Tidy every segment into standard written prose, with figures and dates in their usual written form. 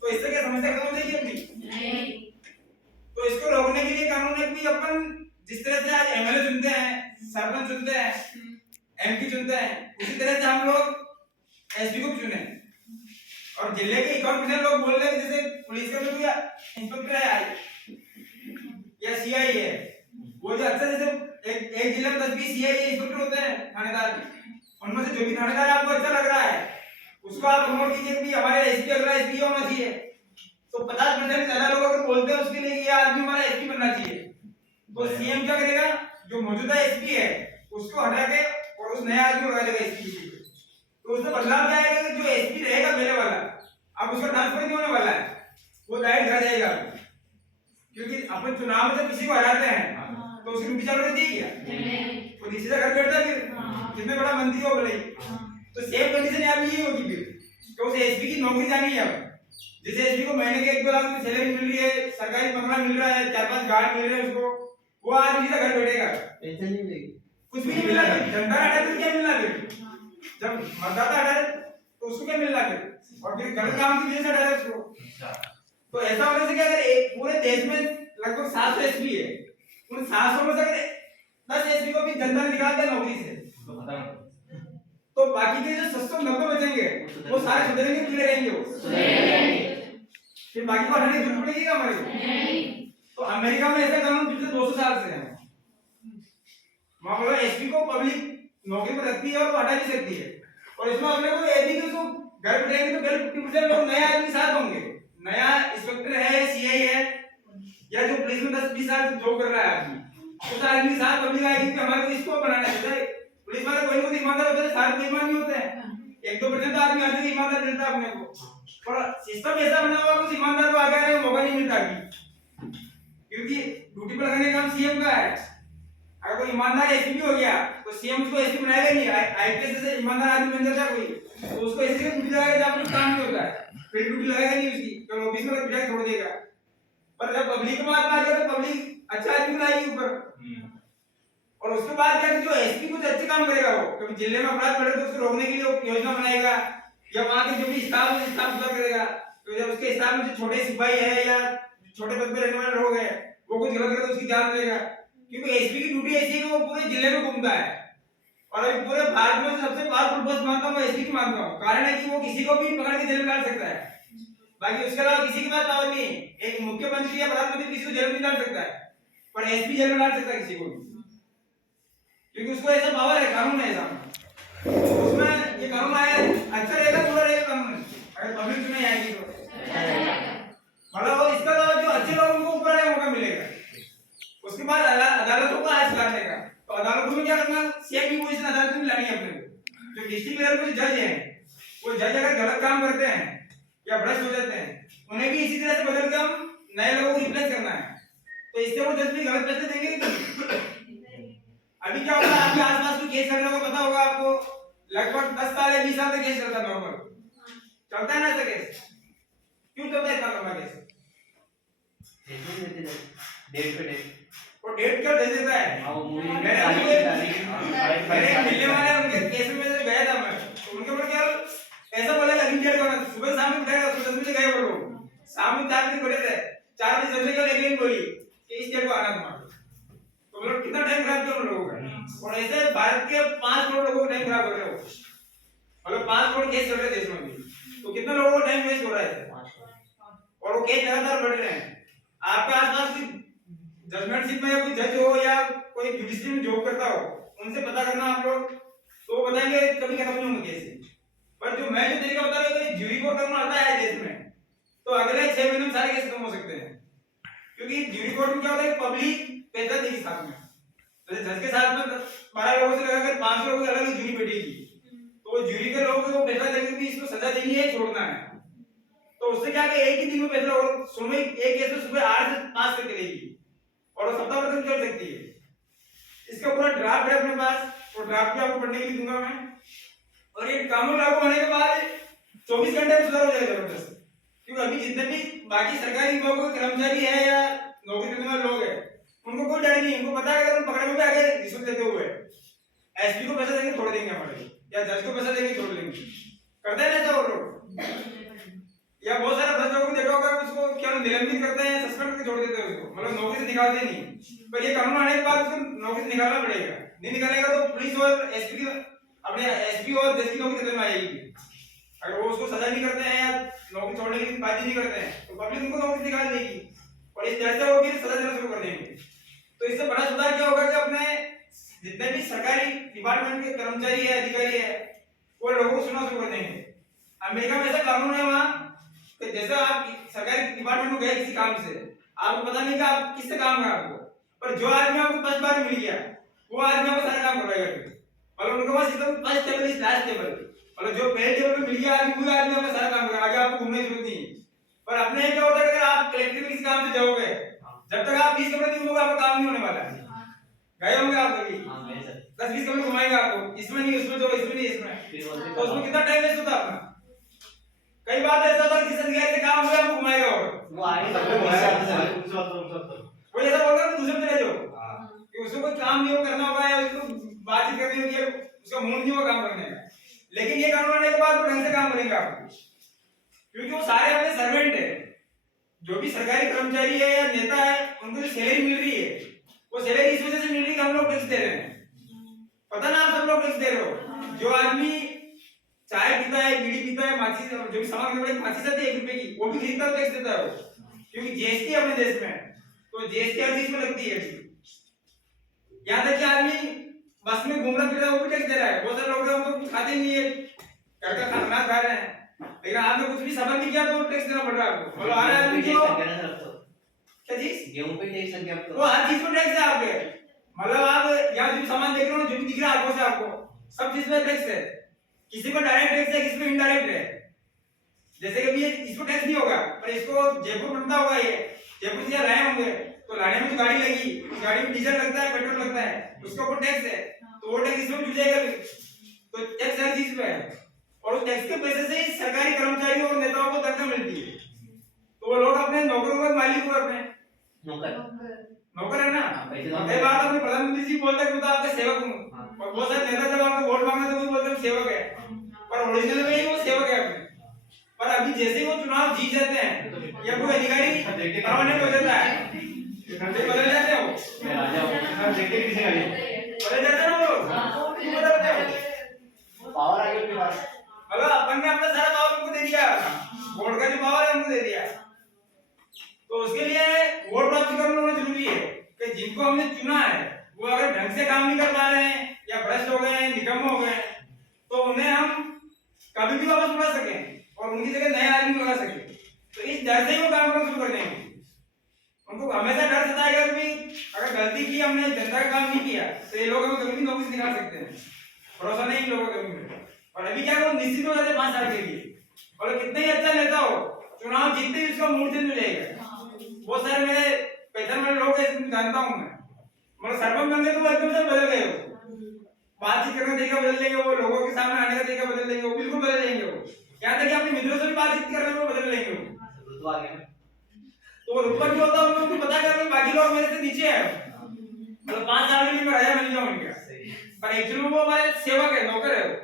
तो इससे क्या समस्या खत्म हो जाएगी अपनी? तो इसको रोकने के लिए कानून है कि अपन जिस तरह से आज एमएलए चुनते हैं, सरपंच चुनते हैं, एमपी चुनते हैं, उसी तरह से हम लोग एसपी को चुने। और जिले के अकाउंट लोग बोल रहे हैं जैसे पुलिस का जो इंस्पेक्टर है या सीआई है, वो जो अच्छा जैसे एक जिले में 10-20 सीआई इंस्पेक्टर होते हैं थानेदार, उनमें से जो भी थानेदार आपको अच्छा लग रहा है उसको आप प्रमोट कीजिए कि हमारे एसपी अगला एसपी होना चाहिए। तो 50% ज्यादा लोग अगर बोलते हैं उसके लिए ये आदमी हमारा एसपी बनना चाहिए, तो सीएम क्या करेगा, जो मौजूदा एसपी है उसको हटा के और उस नया आदमी लगा देगा एसपी की। तो उससे बदलाव क्या आएगा कि जो एसपी रहेगा पहले वाला, अब उसका ट्रांसफर नहीं होने वाला है, वो डायरेक्ट घर जाएगा। क्योंकि अपन चुनाव में जब किसी को हराते हैं तो उसकी ड्यूटी चालू रहती है क्या? वो सीधा घर बैठता है फिर, कितने बड़ा मंत्री हो भले। तो सेम कंडीशन यहाँ भी ये होगी फिर, तो उस एसपी की नौकरी जानी है। अब जैसे एसपी को महीने के 1-2 लाख की सैलरी मिल रही है, सरकारी बंगला मिल रहा है, 4-5 गार्ड मिल रहे हैं उसको, वो आदमी सीधा घर बैठेगा, पेंशन नहीं मिलेगी, कुछ भी नहीं मिलना। जनता हटाए तो क्या मिलना फिर? जब मतदाता हटाए तो उसको क्या मिलना फिर? और फिर गलत काम की वजह से हटाए उसको। तो ऐसा होने से क्या अगर एक पूरे देश में लगभग 700 एसपी है, उन 700 में से अगर 10 एसपी को भी जनता ने निकाल दिया नौकरी से, तो बाकी के जो 790 बचेंगे वो सारे सुधरेंगे, पीले रहेंगे वो फिर बाकी को हटाने की जरूरत पड़ेगी क्या हमारे को? तो अमेरिका में ऐसा कानून पिछले 200 साल से है। मान लो एसपी को पब्लिक नौकरी पर रखती है और वो हटा भी सकती है, और इसमें अगले को ये भी कि उसको घर बैठेंगे तो 50% लोग नए आदमी साथ होंगे, नया इंस्पेक्टर है, सीआई है, या जो पुलिस में 10-20 साल जॉब कर रहा है आदमी, उस आदमी के साथ पब्लिक आएगी कि हमारे को इसको बनाना है। पुलिस वाले कोई कोई ईमानदार होते हैं, सारे ईमान नहीं होते हैं, 1-2% तो आदमी आते हैं ईमानदार मिलता है अपने को, पर सिस्टम ऐसा बना हुआ है उस ईमानदार को आगे आने का मौका नहीं मिलता अभी, क्योंकि ड्यूटी पर लगाने का काम सीएम का है। अगर कोई ईमानदार एसपी हो गया तो सीएम उसको एसपी बनाएगा नहीं, आईपीएस से ईमानदार आदमी बन जाता है कोई, तो उसको एसपी की ड्यूटी लगाएगा जब अपना काम नहीं होता है, फिर ड्यूटी लगाएगा नहीं उसकी, तो ऑफिस में बिठा छोड़ देगा। पर जब पब्लिक में आ जाए तो पब्लिक अच्छा आदमी लाएगी ऊपर। और उसके बाद क्या जो एसपी कुछ अच्छे काम करेगा, वो कभी जिले में अपराध बढ़े तो उसको रोकने के लिए योजना बनाएगा, या वहां के जो भी स्टाफ है स्टाफ सुधार करेगा। तो जब उसके स्टाफ में जो छोटे सिपाही है या छोटे पद पे रहने वाले लोग हैं वो कुछ गलत करे तो उसकी जान लेगा, क्योंकि एसपी की ड्यूटी ऐसी है कि वो पूरे जिले में घूमता है, और अभी पूरे भारत में सबसे पावरफुल पोस्ट मानता हूं मैं एसपी की मानता हूं। कारण है कि वो किसी को भी पकड़ के जेल में डाल सकता है, बाकी उसके अलावा किसी के पास पावर नहीं है। एक मुख्यमंत्री या प्रधानमंत्री किसी को जेल में डाल सकता है, पर एसपी जेल में डाल सकता है किसी को भी, क्योंकि उसको ऐसा पावर है, कानून है ऐसा। उसमें ये कानून आया अच्छा रहेगा, पूरा रहेगा कानून, अगर पब्लिक चुनाव आएगी तो मतलब इसका जो अच्छे लोग उनको ऊपर है मौका मिलेगा। उसके बाद अदालतों का आज करने का, तो अदालतों में क्या करना, सीएम की पोजीशन अदालत में लानी है अपने को। जो डिस्ट्रिक्ट लेवल पे जज हैं, वो जज अगर गलत काम करते हैं या भ्रष्ट हो जाते हैं, उन्हें भी इसी तरह से बदल के हम नए लोगों को रिप्लेस करना है, तो इससे वो जज भी गलत फैसले देंगे नहीं। अभी क्या होगा, आपके आसपास कोई केस चल रहा होगा, पता होगा आपको, लगभग 10 साल या 20 साल तक केस चलता है, नॉर्मल चलता है ना ऐसा केस? क्यों चलता है इतना लंबा केस? डेट पे डेट वो डेट कर दे देता है। मेरे मिलने वाले उनके केस में से गया था मैं, तो उनके ऊपर क्या ऐसा बोला कि अभी डेट करना, सुबह शाम में बैठा, 10 बजे गए वो लोग, शाम में 4 बजे बैठे थे, 4 बजे जज ने एक बोली कि इस डेट को आना तुम्हारा, तो मतलब कितना टाइम खराब किया उन लोगों का। और ऐसे भारत के 5 करोड़ लोगों का टाइम खराब कर रहे हो, मतलब 5 करोड़ केस चल रहे देश में भी, तो कितना लोगों का टाइम वेस्ट हो रहा है, और वो केस लगातार बढ़ रहे हैं। आपके आसपास जजमेंटशिप में कोई जज हो या कोई जुडिशरी में जॉब करता हो, उनसे पता करना आप लोग, तो वो बताएंगे कभी खत्म नहीं होंगे केस। पर जो मैं जो तरीका बता रहा हूँ, ज्यूरी कोर्ट करना आता है देश में, तो अगले 6 महीने में सारे केस खत्म हो सकते हैं, क्योंकि ज्यूरी कोर्ट में क्या होता है, पब्लिक पैसा देगी साथ में, जैसे जज के साथ में 12 लोगों से लगाकर 5 लोगों की अलग ज्यूरी बैठेगी, तो वो ज्यूरी के लोग वो फैसला देंगे कि इसको सजा देनी है, छोड़ना है। तो उससे क्या है, एक ही दिन में फैसला और सुनवाई एक केस में सुबह 8 से 5 तक चलेगी, और सप्ताह भर तक चल सकती है। इसका पूरा ड्राफ्ट है अपने पास, वो ड्राफ्ट भी आपको पढ़ने के लिए दूंगा मैं, और ये कानून लागू होने के बाद 24 घंटे में सुधार हो जाएगा जबरदस्त, क्योंकि अभी जितने भी बाकी सरकारी विभागों के कर्मचारी है या नौकरी करने वाले लोग हैं, उनको कोई डर नहीं, उनको पता है अगर हम पकड़े हुए आगे रिश्वत देते हुए एसपी को पैसा देंगे छोड़ देंगे हमारे, या जज को पैसा देंगे छोड़ देंगे, करते हैं ना ऐसा वो लोग, या बहुत सारा क्या निलंबित करते हैं, सस्पेंड करके छोड़ देते हैं उसको, मतलब नौकरी से निकालते नहीं। पर ये कानून आने के बाद उसको नौकरी से निकालना पड़ेगा, नहीं निकालेगा तो पुलिस और एसपी अपने एसपी और देश की नौकरी खतरे में आएगी। अगर वो उसको सजा नहीं करते हैं या नौकरी छोड़ने की बात नहीं करते हैं तो पब्लिक उनको नौकरी से निकाल देगी और इस तरह से वो फिर सजा देना शुरू कर देंगे। तो इससे बड़ा सुधार क्या होगा कि अपने जितने भी सरकारी डिपार्टमेंट के कर्मचारी है, अधिकारी है, वो लोगों को सुनना शुरू कर देंगे। अमेरिका में ऐसा कानून है वहां कि जैसे आप सरकारी डिपार्टमेंट में गए किसी काम से, आपको पता नहीं कि आप किससे काम है आपको, पर जो आदमी आपको 5 बार मिल गया वो आदमी आपको सारा काम करवाएगा। मतलब उनके पास एकदम first table is last table, मतलब जो पहले टेबल पे मिल गया आदमी वो आदमी आपका सारा काम करेगा, आगे आपको घूमने की जरूरत नहीं। पर अपने क्या होता है अगर आप कलेक्टर किसी काम से जाओगे, जब तक आप 20 कमरे नहीं घूमोगे आपका काम नहीं होने वाला है। गए होंगे आप कभी? 10-20 कमरे घुमाएगा आपको, इसमें नहीं उसमें, जो इसमें नहीं इसमें, तो उसमें कितना टाइम वेस्ट होता है अपना। कई बार ऐसा होता है किसी अधिकारी से काम हुआ आपको घुमाएगा और वो आएगा वो ऐसा बोल रहा है दूसरे चले जाओ कि उसको कोई काम नहीं हो करना होगा या उसको बातचीत करनी होगी, उसका मूड नहीं होगा काम करने का। लेकिन ये कानून आने के बाद वो ढंग से काम करेंगे आपको, क्योंकि वो सारे अपने सर्वेंट है। जो भी सरकारी कर्मचारी है या नेता है उनको जो सैलरी मिल रही है वो सैलरी इस वजह से मिल रही है कि हम लोग टैक्स दे रहे हैं। पता ना आप सब लोग टैक्स दे रहे हो। जो आदमी चाय पीता है, बीड़ी पीता है, माचिस जो भी सामान खरीदता है, माचिस आती है 1 रुपए की, वो भी खरीदता है टैक्स देता है वो, क्योंकि जीएसटी अपने देश में, तो जीएसटी हर चीज में लगती है। यहाँ तक कि आदमी बस में घूम रहा फिर रहा है वो भी टैक्स दे रहा है। बहुत सारे लोग हैं उनको कुछ खाते ही नहीं है, घर का खाना खा रहे हैं, लेकिन आपने कुछ भी सफर नहीं किया तो टैक्स देना पड़ रहा है आपको। मतलब हर आदमी को क्या चीज, गेहूं पे टैक्स लग गया आपको, वो हर चीज पे टैक्स है आपके। मतलब आप यहाँ जो सामान देख रहे हो, जो भी दिख रहा है आंखों से आपको, सब चीज में टैक्स है। किसी को डायरेक्ट टैक्स है, किसी को इनडायरेक्ट है। जैसे कि ये इसको टैक्स नहीं होगा, पर इसको जयपुर बनता होगा, ये जयपुर से लाए होंगे, तो लाने में जो गाड़ी लगी, उस गाड़ी में डीजल लगता है, पेट्रोल लगता है, उसके ऊपर टैक्स है, तो वो टैक्स इसमें जुड़ जाएगा। तो टैक्स हर चीज पे है और उस टैक्स के पैसे से ही सरकारी कर्मचारियों और नेताओं को तनख्वाह मिलती है। तो वो लोग अपने नौकरों को मालिक हुए, अपने नौकर है ना। कई बार अपने प्रधानमंत्री जी बोलते हैं कि मैं तो आपका सेवक हूँ, और बहुत सारे नेता जब आपको वोट मांगते हैं तो बोलते हैं सेवक है, पर ओरिजिनल में ही वो सेवक है अपने। पर अभी जैसे ही वो चुनाव जीत जाते हैं या कोई अधिकारी परमानेंट हो जाता है, बदल जाते हैं, बदल जाते हैं वो पावर आ गया उनके पास। मतलब अपन ने अपना सारा पावर उनको दे दिया, वोट का जो पावर है उनको दे दिया। तो उसके लिए वोट प्राप्त करना होना जरूरी है कि जिनको हमने चुना है वो अगर ढंग से काम नहीं कर पा रहे हैं या भ्रष्ट हो गए हैं, निकम्मे हो गए हैं, तो उन्हें हम कभी भी वापस बुला सकें और उनकी जगह नए आदमी लगा सकें। तो इस डर से ही वो काम करना शुरू कर देंगे। उनको हमेशा डर सताएगा कि अगर गलती की, हमने जनता का काम नहीं किया, तो ये लोग हमें कभी भी नौकरी से निकाल सकते हैं। भरोसा नहीं इन लोगों का कभी। और अभी क्या वो निश्चित हो जाते 5 साल के लिए, और कितने ही अच्छा नेता हो, चुनाव जीतते ही उसका मूड चेंज हो जाएगा। बहुत सारे मेरे पहचान वाले लोग ऐसे जानता हूं मैं, मतलब सरपंच बन गए तो वो एकदम से बदल गए, बातचीत करने का तरीका बदल देंगे, वो लोगों के सामने आने का तरीका बदल देंगे, वो बिल्कुल बदल देंगे। वो यहाँ तक कि अपने मित्रों से भी बातचीत करने में बदल देंगे वो। तो वो रुतबा क्यों होता है उनको पता कर, बाकी लोग मेरे से नीचे है, मतलब 5 साल के लिए मैं राजा बन जाऊंगा, पर एक्चुअली वो हमारे सेवक है, नौकर है वो।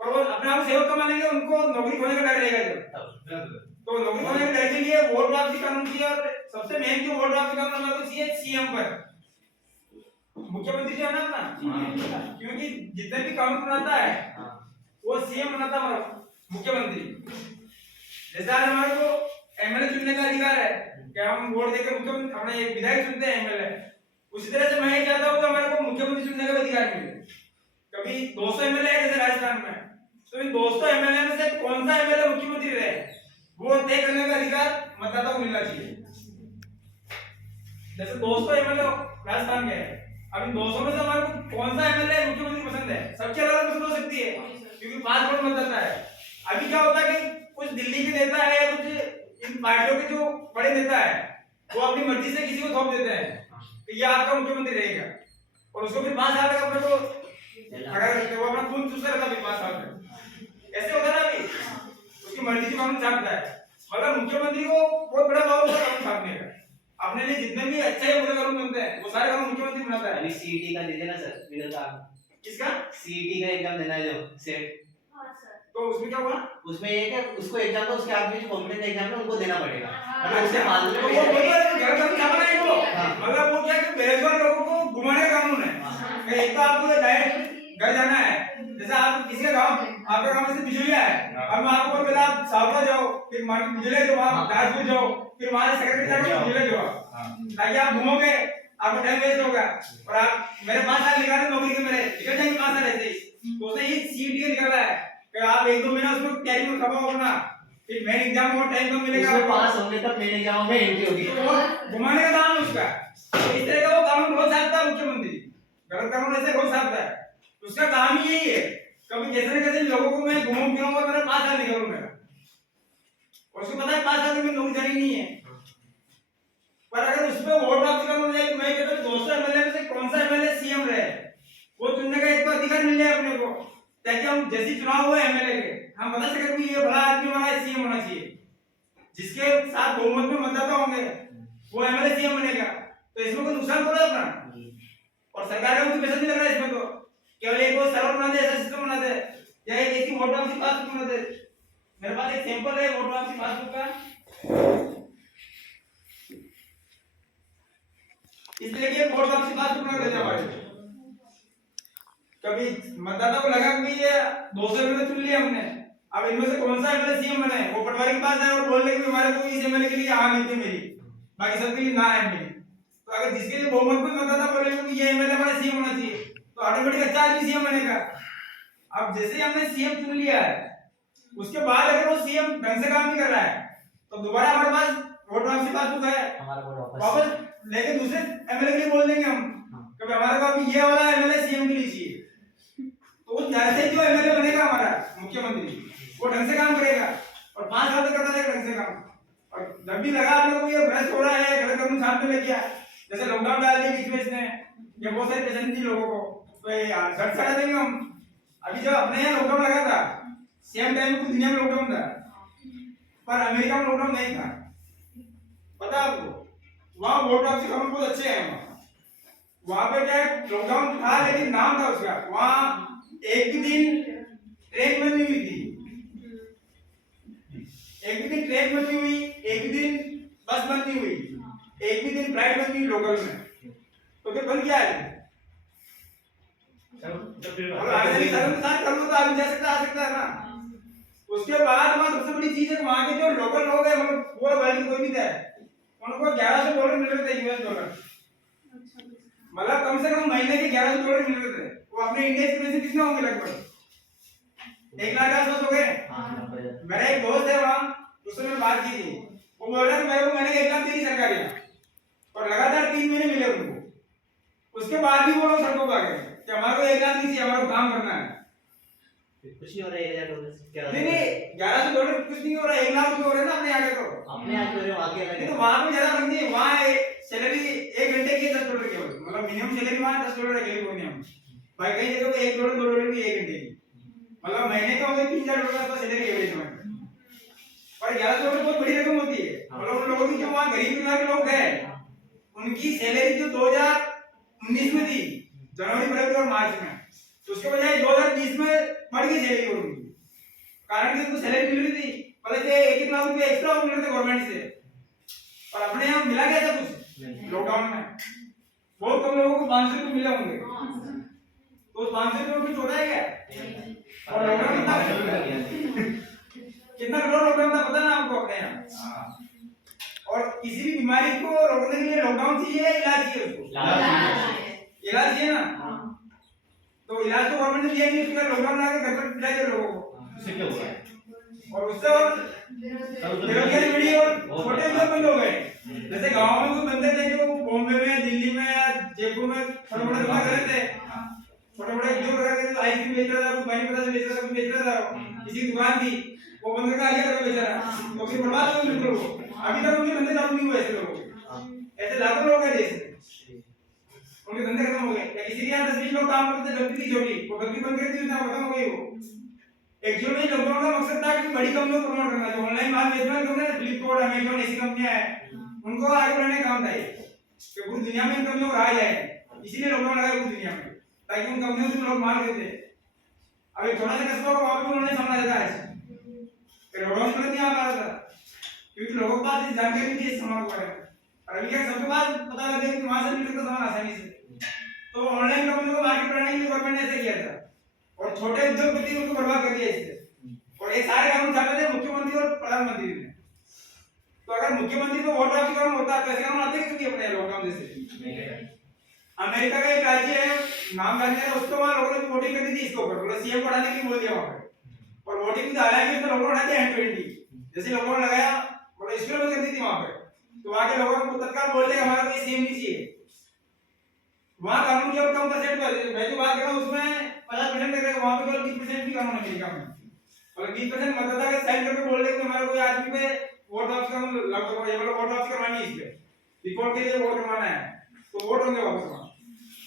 पर वो अपने आप सेवक का मानेंगे, उनको नौकरी खोने का डर रहेगा जब, तो नौकरी खोने के डर के लिए वोट प्राप्ति कानून चाहिए। और सबसे मेन जो वोट प्राप्ति कानून लागू चाहिए सीएम पर, मुख्यमंत्री जो है ना अपना, क्योंकि जितने भी कानून बनाता है वो सीएम बनाता है, मुख्यमंत्री। जैसे आज हमारे को एमएलए चुनने का अधिकार है कि हम वोट देकर मुख्यमंत्री अपने विधायक चुनते हैं एमएलए, उसी तरह से मैं चाहता हूँ कि हमारे को मुख्यमंत्री चुनने का अधिकार मिले। कभी 200 एमएलए है जैसे राजस्थान में, तो इन 200 एमएलए में से कौन सा एमएलए मुख्यमंत्री रहे वो तय करने का अधिकार मतदाता को मिलना चाहिए। जैसे 200 एमएलए राजस्थान के हैं, अभी 200 में से हमारे को कौन सा एमएलए मुख्यमंत्री पसंद है, सबकी अलग अलग पसंद हो सकती है, क्योंकि 5 वोट मतदाता है। अभी क्या होता है कि कुछ दिल्ली के नेता है, कुछ इन पार्टियों के जो बड़े नेता है वो अपनी मर्जी से किसी को थोप देते हैं कि ये आपका मुख्यमंत्री रहेगा, और उसको फिर 5 साल तक अपने को अगर वो अपना खून चूसता रहता है 5 साल तक। ऐसे होता है ना, अभी उसकी मर्जी से कानून छापता है। मतलब मुख्यमंत्री को बहुत बड़ा पावर होता है कानून छापने का, अपने लिए जितने भी अच्छे या बुरे कानून बनते हैं वो सारे कानून मुख्यमंत्री बनाता है। अभी सीईटी का दे देना सर, लीगल का। किसका? सीईटी का एग्जाम देना है जो सेट। हां सर। तो उसमें क्या हुआ? उसमें ये है कि उसको एग्जाम तो उसके आदमी जो कॉम्पिटेंट एग्जाम है उनको देना पड़ेगा। अच्छा, उसके बाद में तो वो गलत काम क्या बनाए वो? मतलब वो क्या कि बेरोजगार लोगों को घुमाने का कानून है। कि एक तो आपको डायरेक्ट घर जाना है, जैसे आप किसी का गांव, आपका गांव से बिजलिया है, अब मैं आपको बोल आप सावरा जाओ, फिर मान बिजलिया जो आप दासपुर जाओ, फिर वहां से सेक्रेटरी जाओ बिजलिया जो ताकि आप घूमोगे, आपका टाइम वेस्ट होगा और आप मेरे 5 साल निकाले नौकरी के, मेरे निकल जाएंगे 5 साल ऐसे ही। तो उसने ये सीट निकाला है कि आप 1-2 महीना उसमें तैयारी में खपाओ अपना, फिर मेन एग्जाम में टाइम कम मिलेगा, उसमें पास होंगे तब मेन एग्जाम में एंट्री होगी। तो घुमाने का काम उसका, तो इस तरह का वो कानून बहुत सकता है मुख्यमंत्री, गलत कानून ऐसे हो सकता है। उसका काम ही यही है, कभी कैसे न कैसे लोगों को मैं घुमाऊं फिराऊंगा, मेरा 5 साल निकलूं मेरा, और उसको पता है 5 साल में नौकरी जानी नहीं है। पर अगर उसमें वोट वापसी का मुझे मैं कहता हूं 200 एमएलए में से कौन सा एमएलए सीएम रहे, वो चुनने का एक तो अधिकार मिल जाए अपने को, ताकि हम जैसे चुनाव हुए एमएलए के, हम बता सके कि ये बड़ा आदमी हमारा सीएम होना चाहिए, जिसके साथ बहुमत में मतदाता होंगे वो एमएलए सीएम बनेगा। तो इसमें कोई नुकसान थोड़ा अपना, और सरकार का कोई पैसा नहीं लग रहा है इसमें, तो केवल एक वो सर्वर बना दे, ऐसा सिस्टम बना दे, या एक ऐसी वोट वापसी पासबुक बना दे। मेरे पास एक सैंपल है वोट वापसी पासबुक का, इस तरह की वोट वापसी पासबुक बना देना पड़ेगा। कभी मतदाता को लगा कि ये 200 में चुन लिया हमने, अब इनमें से कौन सा एमएलए सीएम बने, वो पटवारी के पास जाए और बोल ले कि हमारे को इस एमएलए के लिए हाँ मिलती मेरी, बाकी सबके लिए ना है मेरी। तो अगर जिसके लिए बहुमत में मतदाता बोलेगा कि ये एमएलए हमारा सीएम होना चाहिए, तो ऑटोमेटिक अच्छा आदमी सीएम बनेगा। अब जैसे ही हमने सीएम चुन लिया है, उसके बाद अगर वो सीएम ढंग से काम नहीं कर रहा है, तो दोबारा हमारे पास वोट वापसी पासबुक है, वापस लेके दूसरे एमएलए के लिए बोल देंगे हम कि हमारे को अभी ये वाला एमएलए सीएम के लिए चाहिए। तो वो जैसे जो एमएलए बनेगा हमारा मुख्यमंत्री, वो ढंग से काम करेगा और 5 साल तक करता रहेगा ढंग से काम। और जब भी लगा आप लोगों को ये भ्रष्ट हो रहा है, गलत कानून साथ में ले गया, जैसे लॉकडाउन डाल दिया बीच में इसने, ये बहुत सारी परेशानी थी लोगों को, तो ये झट सड़ा देंगे हम। अभी जब अपने यहाँ लॉकडाउन लगा था, सेम टाइम पूरी दुनिया में लॉकडाउन था, पर अमेरिका में लॉकडाउन नहीं था, पता आपको? वहाँ वोट वापसी कानून बहुत अच्छे हैं, वहाँ पे क्या लॉकडाउन था लेकिन नाम था उसका, वहाँ एक भी दिन ट्रेन बंद नहीं हुई थी, एक भी दिन ट्रेन बंद नहीं हुई, एक भी दिन बस बंद नहीं हुई, एक भी दिन फ्लाइट बंद नहीं हुई लोकल में। तो फिर बंद क्या है? आगे जा सकता आ सकता है ना। उसके बाद वहाँ सबसे बड़ी चीज है, वहाँ के जो लोकल लोग हैं, मतलब पूरा वर्ल्ड कोई भी है, उनको $1100 मिल रहे थे, यूएस डॉलर, मतलब कम से कम महीने के $1100 मिल रहे थे। वो अपने इंडिया की वजह से कितने होंगे? लगभग 1 लाख के आसपास हो गए। मेरा एक दोस्त है वहाँ, उससे मैंने बात की थी, वो बोल रहा है मेरे को मैंने 1 लाख दी सरकार यहाँ, और लगातार 3 महीने मिले उनको। उसके बाद भी वो लोग सड़कों पर आ गए कि हमारे को 1 लाख नहीं चाहिए, हमारे को काम करना है। कुछ नहीं हो रहा है, नहीं $1100 कुछ नहीं हो रहा है, 1 लाख रुपए हो रहे हैं ना अपने आगे, तो अपने यहाँ हो रहे हो आगे अलग है। तो वहाँ पे ज्यादा बनती है, वहाँ सैलरी 1 घंटे की $10 केवल, मतलब मिनिमम सैलरी वहाँ $10 है कैलिफोर्निया में। भाई कहीं जगह पे $1 $2 भी 1 घंटे की, मतलब महीने का हो गया $3000 का सैलरी एवरेज में। पर $1100 बहुत बड़ी रकम होती है, मतलब उन लोगों की जो वहाँ गरीब परिवार के लोग हैं, उनकी सैलरी जो 2019 में थी, जनवरी फरवरी और मार्च में, तो उसके बजाय 2020 में बढ़ गई सैलरी उनकी, कारण कि उनको सैलरी मिल रही थी, मतलब 1-1 लाख रुपए एक्स्ट्रा मिल रहे थे गवर्नमेंट से। और अपने यहाँ मिला क्या था कुछ लॉकडाउन में? बहुत कम लोगों को $500 मिले होंगे, तो $500 छोड़ा है क्या? और लॉकडाउन कितना करोड़ लॉकडाउन था पता ना आपको अपने यहाँ? और किसी भी बीमारी को रोकने के लिए लॉकडाउन चाहिए या इलाज चाहिए? उसको इलाज चाहिए ना, तो इलाज तो गवर्नमेंट ने दिया नहीं, उसका लॉकडाउन लगा के घर पर इलाज है लोगों को, उससे क्या हुआ है? और उससे और बेरोजगारी बढ़ी और छोटे उद्योग बंद हो गए। जैसे गांव में कोई बंदे थे जो बॉम्बे में, दिल्ली में या जयपुर में छोटे बड़े दुकान कर रहे थे, छोटे बड़े उद्योग कर रहे थे, आइसक्रीम बेच रहा था, कोई पानी पता बेच रहा था, कोई बेच रहा था, किसी की दुकान थी, वो बंद करके आ गया था बेचारा, तो फिर बर्बाद हो गए बिल्कुल वो। अभी तक उनके धंधे चालू नहीं हुए ऐसे लोगों के, ऐसे लाखों लोग हैं देश में, उनके धंधे खत्म हो गए। या किसी के यहाँ 10-20 लोग काम करते थे, गलती थी छोटी, वो गलती बंद कर दी, उसने खत्म हो गई वो। एक्चुअली लॉकडाउन का मकसद था कि बड़ी कंपनियों को प्रमोट करना, जो ऑनलाइन माल बेचने वाली कंपनियां, फ्लिपकार्ट, अमेज़न, ऐसी कंपनियां हैं, उनको आगे बढ़ाने का काम था ये, कि पूरी दुनिया में इन कंपनियों को रहा जाए, इसीलिए लॉकडाउन लगा पूरी दुनिया में, ताकि उन कंपनियों से लोग माल लेते। अभी थोड़ा सा कस्बा वहां पे उन्होंने सामना देखा है लॉकडाउन में नहीं आ पा रहा था क्योंकि लोगों के पास जानकारी नहीं थी इस सामान के बारे में। और अभी क्या सबके पास पता लग गया कि वहां से मिल सकता सामान आसानी से, तो ऑनलाइन कंपनियों को मार्केट बढ़ाने के लिए गवर्नमेंट ने ऐसा किया था और छोटे उद्योगपति उनको बर्बाद कर दिया इससे। और ये सारे कानून छापे थे मुख्यमंत्री और प्रधानमंत्री ने। तो अगर मुख्यमंत्री को वोट वापसी कानून होता तो ऐसे कानून आते क्यों अपने लॉकडाउन जैसे। अमेरिका का एक राज्य है नाम जानते हैं, उसको वहां लोगों ने वोटिंग कर दी थी इसके ऊपर, बोला सीएम बढ़ाने के लिए बोल दिया वहां पे और वोटिंग भी हालांकि उसमें लोगों ने उठा दिया N20 जैसे लोगों ने लगाया बोला इसको भी कर दी थी वहां पे। तो वहां के लोगों को तत्काल बोल दिया हमारा कोई सीएम नहीं चाहिए। वहां कानून के ऊपर कम परसेंट मैं जो बात कर रहा हूं उसमें 50% कर रहे हैं, वहां पे केवल 20% भी कानून अमेरिका में और 20% मतदाता के साइन करके बोल रहे कि हमारा कोई आदमी पे वोट वापस कानून लागू ये मतलब वोट वापस करवानी है, इस पे रिकॉर्ड के लिए वोट करवाना है तो वोट होंगे वापस वहां।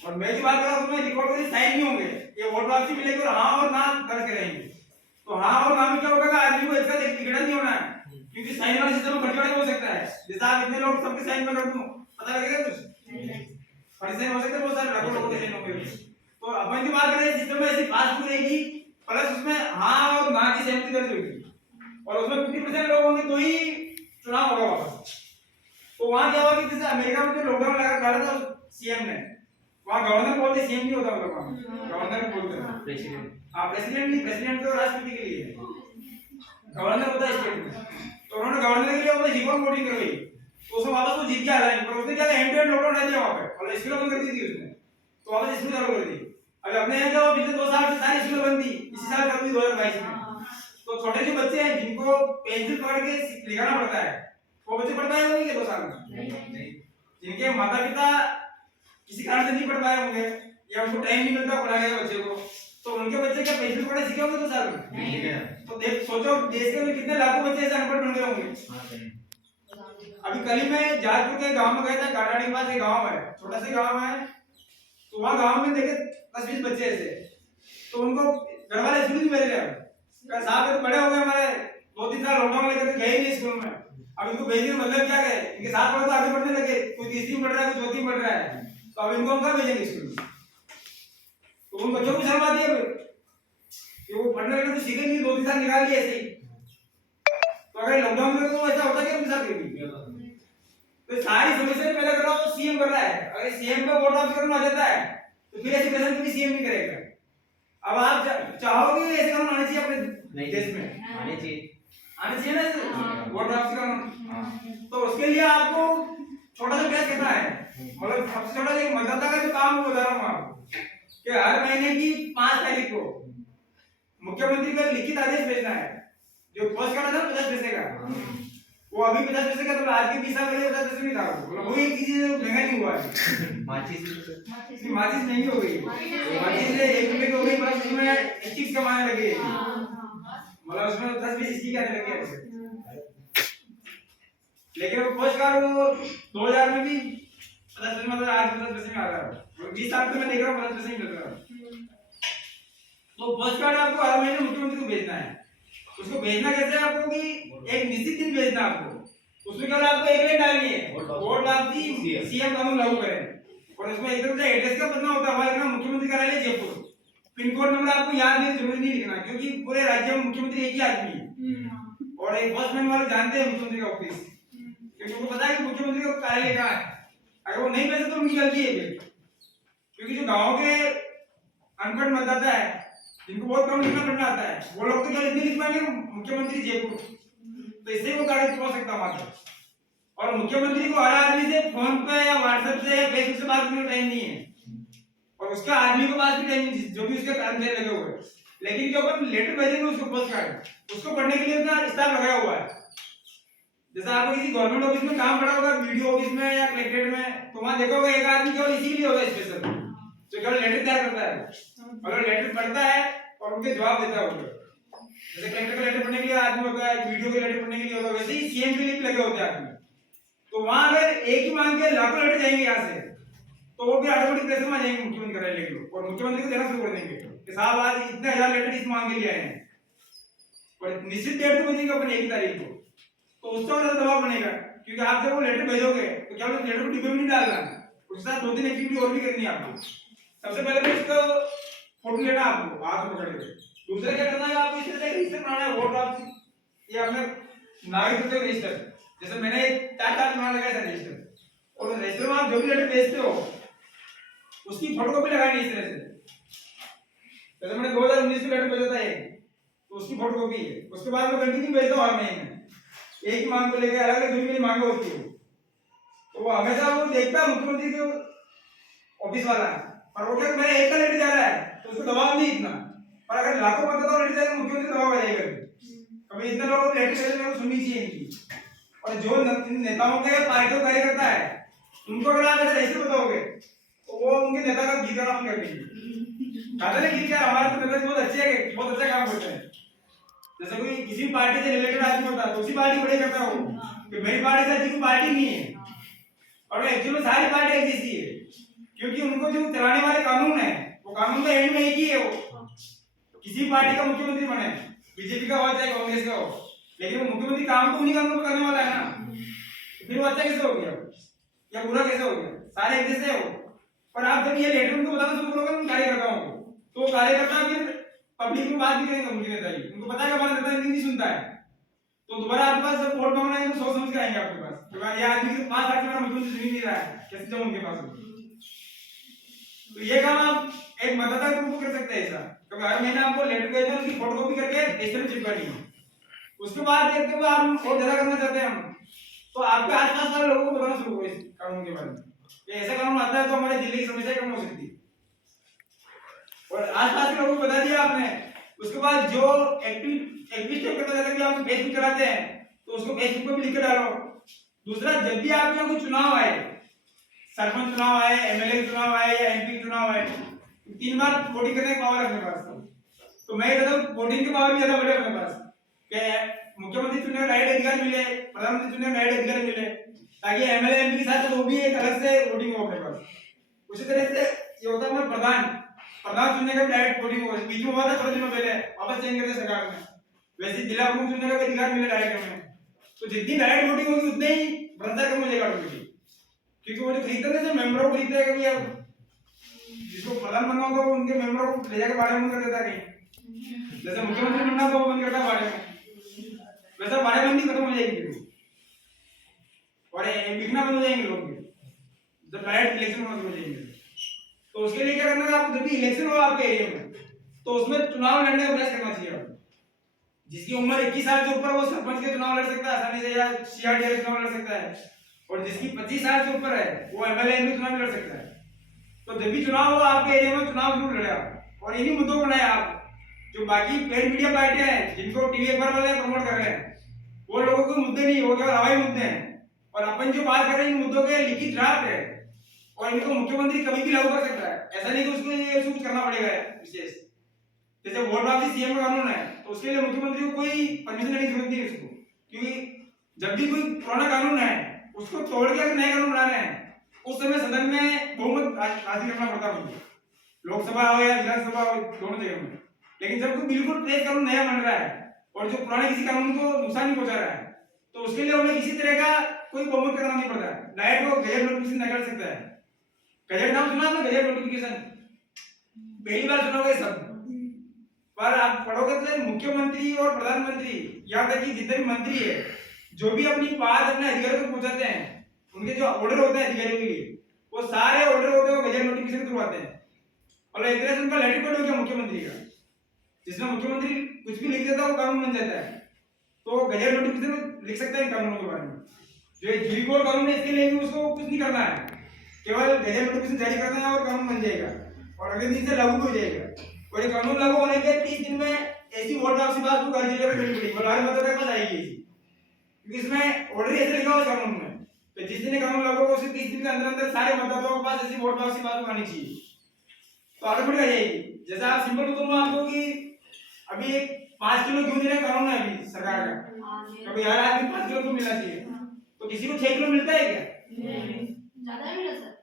और मैं जो बात कर रहा हूं उसमें रिकॉर्ड के लिए साइन नहीं होंगे, ये वोट वापसी मिलेगी और हां और ना दर्ज करेंगे। तो हां और ना में क्या होगा कि आदमी को एक साथ एक टिकट नहीं होना है क्योंकि साइन वाला सिस्टम फर्जीवाड़ा हो सकता है। जैसे आप इतने लोग सबके साइन में कर दूं पता लगेगा कुछ फर्जी हो सकता है, बहुत सारे लाखों लोगों के साइन होंगे। तो अपन जो बात कर रहे हैं सिस्टम में ऐसी पासबुक रहेगी प्लस उसमें हां और ना की सहमति दर्ज होगी और उसमें 50% लोग होंगे तो ही चुनाव होगा वापस। तो वहां क्या हुआ कि जैसे अमेरिका में जो लॉकडाउन लगा डाला था सीएम ने, वहां गवर्नर बोलते सीएम नहीं होता मतलब वहां गवर्नर बोलते हैं प्रेसिडेंट। हां प्रेसिडेंट नहीं, प्रेसिडेंट तो राष्ट्रपति के लिए है, गवर्नर होता है स्टेट में। तो उन्होंने गवर्नर के लिए अपने रिकॉर्ड वोटिंग करवाई तो उसमें वापस वो जीत गया लाइन पर, उसने क्या एंड लॉकडाउन हटा दिया वहां पे और स्कूल बंद कर दी थी उसने, तो वापस स्कूल चालू कर दी। अभी अपने यहाँ जो पिछले 2 साल से सारी स्कूल बंद थी, इसी साल कर दी 2022 में। तो छोटे जो बच्चे हैं जिनको पेंसिल पकड़ के लिखाना पड़ता है वो बच्चे पढ़ पाए होंगे 2 साल में नहीं। जिनके माता पिता किसी कारण से नहीं पढ़ पाए होंगे या उनको टाइम नहीं मिलता पढ़ाने के बच्चे को, तो उनके बच्चे क्या पेंसिल पकड़ना सीखे होंगे 2 साल में नहीं। तो देख सोचो देश के कितने लाखों बच्चे ऐसे अनपढ़ बन गए होंगे। अभी कल ही मैं जाजपुर के गांव में गया था, गाड़ाड़ी के पास एक गांव है, छोटा सा गांव है, तो वहां गांव में देखे 10-20 बच्चे ऐसे, तो उनको घर वाले स्कूल नहीं भेज रहे हैं, साहब तो बड़े हो गए हमारे 2-3 साल लॉकडाउन लेकर के गए नहीं स्कूल में, अब इनको भेजने का मतलब क्या है, इनके साथ पढ़े तो आगे बढ़ने लगे, कोई तीसरी में पढ़ रहा है कोई चौथी में पढ़ रहा है, तो अब इनको हम कहाँ भेजेंगे स्कूल में। तो उन बच्चों को शर्मा दिया कि वो पढ़ने लगे तो सीखे नहीं, 2-3 साल निकाल दिए ऐसे ही। तो अगर लॉकडाउन में तो ऐसा होता क्या उनके साथ कभी, तो सारी समस्या पैदा कर रहा है सीएम कर रहा है। अगर सीएम पे वोट वापस करना आ जाता है तो फिर ऐसी प्रश्न भी सीएम नहीं करेगा। अब आप चाहोगे ऐसे कानून आने चाहिए अपने देश में, आने चाहिए ना वोट वापसी कानून। तो उसके लिए आपको छोटा सा प्रयास करना है, मतलब सबसे छोटा एक मतदाता का जो काम वो बता रहा हूँ आपको कि हर महीने की 5 तारीख को मुख्यमंत्री का लिखित आदेश भेजना है। जो पोस्ट कार्ड था 50 पैसे का, वो अभी 50 पैसे का, तो आज के 20 साल पहले 50 पैसे नहीं था, वो एक चीज महंगा नहीं हुआ है। माचिस महंगी हो गई, माचिस 1 रुपए की हो गई, बस उसमें 21 कमाने लगे, मतलब उसमें 10-20 इसकी के आने लगे ऐसे। लेकिन वो पोस्ट कार्ड वो 2000 में भी 50 पैसे, मतलब आज 50 पैसे में आ रहा है, 20 साल से मैं देख रहा हूँ 50 पैसे ही मिल रहा है। तो पोस्ट कार्ड आपको हर महीने मुख्यमंत्री को भेजना है। उसको भेजना कैसे है आपको कि एक निश्चित दिन भेजना आपको, उसमें केवल आपको एक लाइन डालनी है वोट वापसी सीएम कानून लागू करें, और उसमें एकदम से एड्रेस का पता होता है हमारे यहाँ मुख्यमंत्री कार्यालय जयपुर, पिन कोड नंबर आपको याद नहीं, जरूरी नहीं लिखना क्योंकि पूरे राज्य में मुख्यमंत्री एक ही आदमी है और एक पोस्टमैन वाले जानते हैं मुख्यमंत्री का ऑफिस, क्योंकि उनको पता है कि मुख्यमंत्री का कार्यालय कहाँ है। अगर वो नहीं भेजे तो उनकी गलती है, क्योंकि जो गाँव के अनपढ़ मतदाता है जिनको बहुत कम लिखना पढ़ना आता है, वो लोग तो क्या इतनी लिख पाएंगे मुख्यमंत्री जयपुर, तो इससे वो कागज पहुंच सकता वहां तक। और मुख्यमंत्री को हर आदमी से फोन पे या व्हाट्सएप से या फेसबुक से बात करने का टाइम नहीं है, और उसके आदमी के पास भी टाइम नहीं जो भी उसके कर्मचारी लगे हुए हैं। लेकिन जो अपन लेटर भेजेंगे उसको पोस्ट कार्ड, उसको पढ़ने के लिए उसका स्टाफ लगाया हुआ है। जैसा आपको किसी गवर्नमेंट ऑफिस में काम पड़ा होगा, वीडियो ऑफिस में या कलेक्ट्रेट में, तो वहां देखोगे एक आदमी केवल इसी के लिए होगा स्पेशल, जो केवल लेटर तैयार करता है और लेटर पढ़ता है और उनके जवाब देता है। जैसे कलेक्टर का लेटर पढ़ने के लिए आदमी होता है, वीडियो के लेटर पढ़ने के लिए होता है, वैसे ही सीएम के लिए भी लगे होते हैं आदमी। तो वहां अगर एक ही मांग के लाखों लेटर जाएंगे यहाँ से, तो वो भी ऑटोमेटिक प्रेशर में आ जाएंगे मुख्यमंत्री कार्यालय के लोग, और मुख्यमंत्री को देना शुरू कर देंगे कि साहब आज इतने 1000 लेटर इस मांग के लिए आए हैं, और निश्चित डेट को भेजेंगे अपन 1 तारीख को, तो उसका और दबाव बनेगा। क्योंकि आप जब वो लेटर भेजोगे तो क्या उस लेटर को डिब्बे में नहीं डालना है, उसके साथ 2-3 एक्टिविटी और भी करनी है आपको। सबसे पहले तो इसको फोटो लेना आपको हाथ में पकड़ के, दूसरा क्या करना है, आपको इस तरह से रजिस्टर बनाना है वोट वापसी, ये अपने नागरिक के रजिस्टर, जैसे मैंने 4 बना लगा है रजिस्टर, और रजिस्टर में आप जो भी लेटर भेजते हो उसकी फोटोकॉपी लगानी है इस तरह से। जैसे मैंने 2019 में लेटर भेजा था एक, तो उसकी फोटोकॉपी है, उसके बाद मैं कंटिन्यू भेजता हूँ हर महीने एक ही मांग को लेकर, अलग अलग जो मेरी मांगे होती है तो वो हमेशा वो देखता है मुख्यमंत्री के ऑफिस वाला है, और वो क्या मेरा एक का लेटर जा रहा है तो उसको दबाव नहीं इतना, और अगर लाखों मतदाताओं लेटर जाएगा मुख्यमंत्री दबाव आ जाएगा। कभी इतने लोगों को लेटर भेजने को सुननी चाहिए इनकी। और जो नेताओं के पार्टियों कार्यकर्ता है उनको अगर आप ऐसे ऐसे बताओगे तो वो उनके नेता का गीत गाना बंद कर देंगे। कहते हैं कि क्या हमारे तो नेता बहुत अच्छे हैं, बहुत अच्छा काम करते हैं। जैसे कोई किसी पार्टी से रिलेटेड आदमी होता है तो उसी पार्टी बड़े करता है वो कि मेरी पार्टी से अच्छी कोई पार्टी नहीं है, और एक्चुअली सारी पार्टी एक जैसी है, क्योंकि उनको जो चलाने वाले कानून है वो कानून का एंड में एक ही है, वो किसी पार्टी का मुख्यमंत्री बने, बीजेपी का हो चाहे कांग्रेस का हो, लेकिन वो मुख्यमंत्री काम तो उन्हीं कानून पर करने वाला है ना, तो फिर वो अच्छा कैसे हो गया या बुरा कैसे हो गया, सारे एक जैसे हो। पर आप जब ये लेटर उनको बताना शुरू करोगे उन कार्यकर्ताओं को, तो वो कार्यकर्ता फिर पब्लिक में बात भी करेंगे उनके नेता की, उनको पता है कि हमारा नेता इनकी नहीं सुनता है, तो दोबारा आपके पास जब वोट मांगना है तो सोच समझ के आएंगे आपके पास कि भाई ये आदमी के 5 साल से मेरा मुख्यमंत्री सुन ही नहीं रहा है, कैसे जाऊं उनके पास। तो ये काम आप एक मतदाता ग्रुप को कर सकते हैं ऐसा, क्योंकि हर महीने आपको लेटर भेजना है, उसकी फोटोकॉपी करके रजिस्टर में चिपकानी है। उसके बाद देखते हुए आप और ज्यादा करना चाहते हैं हम, तो आपके आसपास वाले लोगों को बताना शुरू करो इस कानून के बारे में, ये ऐसा कानून आता है तो हमारे जिले की समस्या कम हो सकती है। और आसपास के लोगों को बता दिया आपने, उसके बाद जो एक्टिविस्ट करता रहता है कि आप फेसबुक चलाते हैं तो उसको फेसबुक पे भी लिख के डालो। दूसरा, जब भी आपके यहाँ कोई चुनाव आए, सरपंच चुनाव आए, एमएलए चुनाव आए या एमपी चुनाव आए, 3 बार वोटिंग करने का पावर है अपने पास। तो मैं कहता हूँ वोटिंग के पावर भी ज्यादा बड़े अपने पास, कि मुख्यमंत्री चुनने का डायरेक्ट अधिकार मिले, प्रधानमंत्री चुनने का डायरेक्ट अधिकार मिले, ताकि एमएलए एमपी के साथ वो भी एक अलग से वोटिंग हो अपने पास। उसी तरह से ये होता है प्रधान चुनने का डायरेक्ट वोटिंग हो, बीच में हुआ था थोड़े दिनों पहले, वापस चेंज करते सरकार में, वैसे जिला प्रमुख चुनने का भी अधिकार मिले डायरेक्ट हमें। तो जितनी डायरेक्ट वोटिंग होगी उतने ही भ्रष्टाचार कम हो जाएगा ऑटोमेटिक, क्योंकि वो जो खरीदते हैं मेंबरों को खरीदते हैं, कभी अब जिसको प्रधान बनना होगा वो उनके मेंबरों को ले जाकर बाड़े बंद कर देता है कहीं, जैसे मुख्यमंत्री बनना तो वो बंद करता है बाड़े में, वैसा बाड़ेबंदी खत्म हो जाएगी फिर, और बिकना बंद हो जाएंगे लोग जब डायरेक्ट इलेक्शन होना शुरू हो जाएंगे। तो उसके लिए क्या करना है, आपको जब भी इलेक्शन हो आपके एरिया में तो उसमें चुनाव लड़ने का प्रयास करना चाहिए आपको। जिसकी उम्र 21 साल से ऊपर वो सरपंच के चुनाव लड़ सकता है आसानी से, या सीआरडीए के चुनाव लड़ सकता है, और जिसकी 25 साल से ऊपर है वो एमएलए में चुनाव लड़ सकता है। तो जब भी चुनाव हो आपके एरिया में चुनाव जरूर लड़े आप, और इन्हीं मुद्दों को बनाए आप। जो बाकी पेड मीडिया पार्टियां हैं जिनको टीवी अखबार वाले प्रमोट कर रहे हैं, वो लोगों के मुद्दे नहीं, वो केवल हवाई मुद्दे हैं, और अपन जो बात कर रहे हैं इन मुद्दों के लिखित ड्राफ्ट है, और इनको मुख्यमंत्री कभी भी लागू कर सकता है, ऐसा नहीं कि उसको ये कुछ करना पड़ेगा विशेष। जैसे वोट वापसी सीएम का कानून है तो उसके लिए मुख्यमंत्री को कोई परमिशन लेने की जरूरत नहीं है उसको, क्योंकि जब भी कोई पुराना कानून है उसको तोड़ के अगर नए कानून बना रहे हैं उस समय सदन में बहुमत हासिल करना पड़ता है, लोकसभा हो या विधानसभा हो, दोनों जगह में। लेकिन जब कोई बिल्कुल फ्रेश कानून नया बन रहा है और जो पुराने किसी कानून को नुकसान नहीं पहुंचा रहा है, तो उसके लिए उन्हें किसी तरह का कोई बहुमत करना नहीं पड़ता है, डायरेक्ट वो गजट नोटिफिकेशन निकाल सकता है। गजट नाम सुना आपने, गजट नोटिफिकेशन पहली बार सुना होगा सब, पर आप पढ़ोगे तो मुख्यमंत्री और प्रधानमंत्री यहाँ तक कि जितने भी मंत्री है जो भी अपनी बात अपने अधिकारियों को पहुंचाते हैं, उनके जो ऑर्डर होते हैं अधिकारियों के लिए, वो सारे ऑर्डर होते हैं गजट नोटिफिकेशन के थ्रू आते हैं। और एक तरह से उनका लेटर पेड हो गया मुख्यमंत्री का, जिसमें मुख्यमंत्री कुछ भी लिख देता है वो कानून बन जाता है। तो गजट नोटिफिकेशन में लिख सकते हैं कानूनों के बारे में। जो ये जीवी कोड कानून है इसके लिए भी उसको कुछ नहीं करना है, केवल गजट नोटिफिकेशन जारी करना है और कानून बन जाएगा, और अगले दिन से लागू हो जाएगा। और ये कानून लागू होने के 30 दिन में ऐसी वोट वापसी पासबुक हर जिले में मिलनी पड़ेगी, हर मतदाता के पास आएगी, क्योंकि इसमें ऑर्डर ऐसे लिखा हुआ है कानून में। तो जिस दिन कानून लागू होगा उसके 30 दिन के अंदर अंदर सारे मतदाताओं के पास ऐसी वोट वापसी पासबुक आनी चाहिए, तो ऑटोमेटिक आ जाएगी। जैसे आप सिंपल बताऊं आपको कि अभी एक 5 किलो क्यों देने का कानून है अभी सरकार का, क्योंकि हर आदमी 5 किलो क्यों मिलना चाहिए, तो किसी को 6 किलो मिलता है क्या? ज्यादा मिला सर,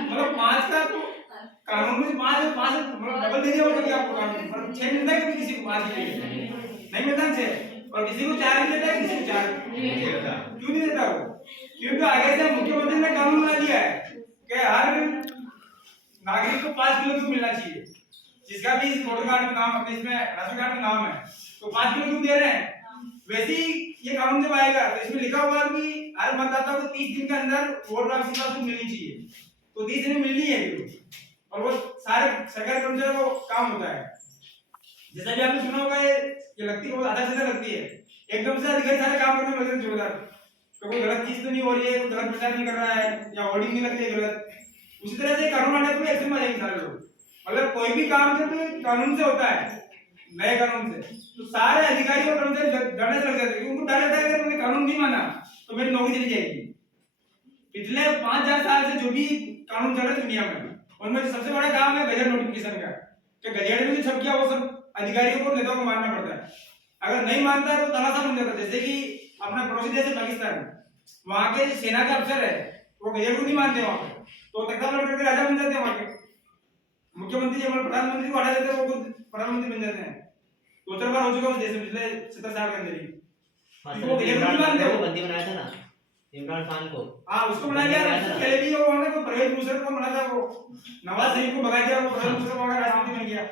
मतलब 5 का तो कानून में 5 डबल दे दिया होगा कि आपको कानून, पर 6 मिलता है कभी किसी को 5 के लिए नहीं मिलता है 6, और किसी को 4 ही देता है, किसी को 4 नहीं देता। क्यों नहीं देता वो? क्योंकि आगे से मुख्यमंत्री ने कानून बना दिया है कि हर नागरिक को 5 किलो क्यों मिलना चाहिए। जिसका भी इस वोटर कार्ड में नाम अपने इसमें राशन कार्ड में नाम है तो 5 किलो दूध दे रहे हैं, वैसे ही ये कानून जब आएगा तो इसमें लिखा हुआ है कि हर मतदाता को 30 दिन के अंदर वोट वापसी का मिलनी चाहिए, तो 30 दिन में मिलनी है किलो, और वो सारे सरकारी कर्मचारियों को काम होता है। जैसा भी आपने सुना होगा ये लगती है आधा से लगती है, एकदम से अधिकारी सारे काम करने लगे जोरदार, तो कोई गलत चीज तो नहीं हो रही है, कोई गलत प्रचार नहीं कर रहा है या होर्डिंग नहीं लगती है गलत। उसी तरह से कानून आने पर एक्शन में आएंगे सारे लोग, मतलब कोई भी काम जो कानून से होता है, नए कानून से, तो सारे अधिकारी और कर्मचारी डरने से लग जाते हैं, उनको डर रहता है अगर मैंने कानून नहीं माना तो मेरी नौकरी चली जाएगी। पिछले 5000 साल से जो भी कानून चल रहे हैं दुनिया में, उनमें जो सबसे बड़ा काम है गजट नोटिफिकेशन का, कि गजट में जो छप गया वो सब अधिकारियों को नेताओं को मानना पड़ता है, अगर नहीं मानता है तो तमाशा बन जाता है। जैसे कि अपना पड़ोसी देश है पाकिस्तान, वहां के सेना के अफसर है वो गजट को नहीं मानते वहां पे, तो तख्ता पलट करके राजा बन जाते हैं, वहां के मुख्यमंत्री या प्रधानमंत्री को हटा देते हैं, वो खुद प्रधानमंत्री बन जाते हैं। 2-4 बार हो चुका है देश में पिछले 70 साल के अंदर ही। वो गजट को नहीं मानते, वो बंदी बनाया था ना इमरान खान को, हाँ उसको बना दिया, पहले भी वो उन्होंने को परवेज मुशर्रफ को बना था, वो नवाज शरीफ को भगा दिया, वो परवेज मुशर्रफ वगैरह राष्ट्रपति बन गया।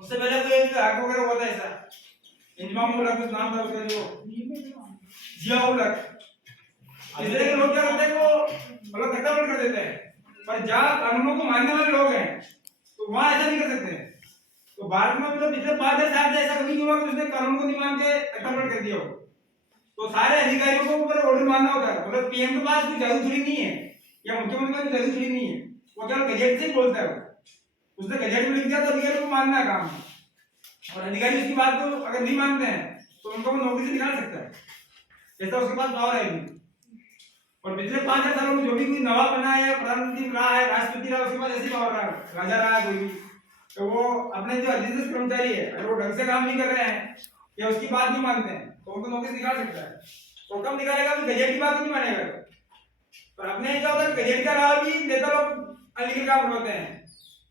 उससे पहले कोई आग वगैरह हुआ था ऐसा, इंजमाम उल हक कुछ नाम था उसका, जो जिया उल हक, इस तरह के लोग क्या करते हैं वो मतलब धक्का मुक्की कर देते हैं, पर जहाँ कानूनों को मानने वाले लोग हैं तो वहाँ ऐसा नहीं कर सकते। तो भारत में मतलब पिछले 5000 साल से ऐसा कभी नहीं हुआ कि उसने कानून को नहीं मान के धक्का मुक्की कर दिया हो, तो सारे अधिकारियों को ऊपर ऑर्डर मानना होता है, मतलब पीएम के पास कोई जादू थोड़ी नहीं है या मुख्यमंत्री का कोई जादू थोड़ी नहीं है, वो केवल गजट से ही बोलता है, उसने गजट में लिख दिया तो अधिकारियों को मानना है काम, और अधिकारी उसकी बात को अगर नहीं मानते हैं तो उनको वो नौकरी से निकाल सकता है, ऐसा उसके पास पावर है नहीं। और पिछले 5000 सालों में जो भी कोई नवाब बना है या प्रधानमंत्री रहा है, राष्ट्रपति रहा, उसके पास ऐसी पावर रहा है, राजा रहा है कोई भी, तो वो अपने जो अधिकृत कर्मचारी है अगर वो ढंग से काम नहीं कर रहे हैं या उसकी बात नहीं मानते हैं तो उनको नौकरी से निकाल सकता है। तो कब निकालेगा तो गजट की बात नहीं मानेगा, पर अपने क्या होता है गजट का अलावा भी नेता लोग अनलिखित काम करते हैं,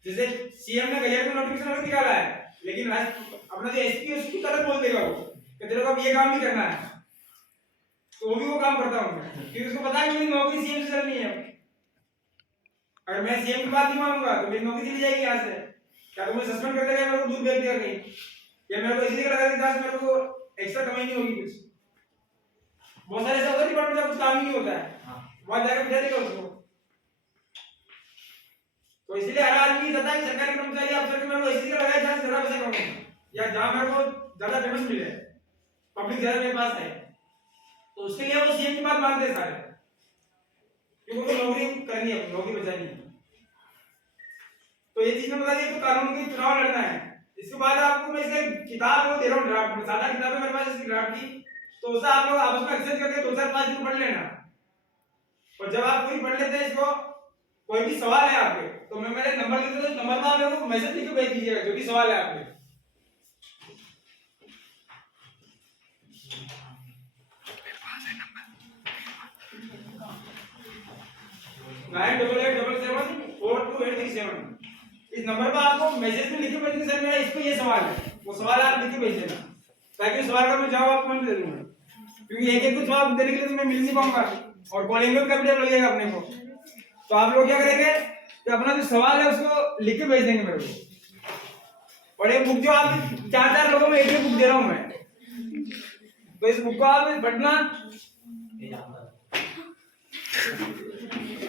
जैसे सीएम ने गजट में नोटिफिकेशन निकाला है लेकिन अपना जो एसपी है उसकी तरफ बोल देगा वो कि तेरे को अब ये काम नहीं करना है, तो वो भी वो काम करता हूँ क्योंकि उसको पता है कि मेरी नौकरी सीएम से चलनी है, अगर मैं सीएम की बात नहीं मानूंगा तो मेरी नौकरी चली जाएगी यहाँ से, क्या तो मुझे सस्पेंड कर देगा, मेरे को दूर भेज देगा कहीं, या मेरे को इसी जगह लगा देगा, मेरे को एक्स्ट्रा कमाई नहीं होगी कुछ। बहुत सारे ऐसा होता है डिपार्टमेंट में कुछ काम ही नहीं होता है, वहां जाकर बिठा देगा उसको। तो इसलिए हर आदमी चाहता है सरकारी कर्मचारी अफसर के मेरे को इसी जगह लगाए जहाँ ज्यादा पैसा कमाऊंगा या जहाँ मेरे को ज्यादा पेमेंट मिले, पब्लिक ज्यादा मेरे पास है, तो उसके लिए वो सीएम की बात मानते हैं सारे, क्योंकि उनको नौकरी करनी है, नौकरी बचानी है। तो ये चीज में बता दिया तो कानून की चुनाव लड़ना है। इसके बाद आपको मैं इसका किताब वो दे रहा हूँ ड्राफ्ट में, सादा किताब है मेरे पास इसकी ड्राफ्ट की, तो उसे आप लोग आपस में एक्सचेंज करके 2-4-5 दिन पढ़ लेना, और जब आप पूरी पढ़ लेते हैं इसको, कोई भी सवाल है आपके तो मैं मेरे नंबर लिख दूँ, नंबर पर आप मेरे को मैसेज लिख के भेज दीजिएगा जो भी सवाल है आपके। 98774287 इस नंबर पर आपको मैसेज में लिख के भेज देंगे सर मेरा इस पे ये सवाल है, वो सवाल आप लिख के भेज देना ताकि सवाल का मैं जवाब आपको दे दूंगा, क्योंकि एक कुछ जवाब देने के लिए तो मैं मिल नहीं पाऊंगा और कॉलिंग में कब लग जाएगा अपने को। तो आप लोग क्या करेंगे कि अपना जो सवाल है उसको लिख के भेज देंगे मेरे को, और ये बुक जो आप 4-4 लोगों में एक बुक दे रहा हूँ मैं, तो इस बुक को आप पढ़ना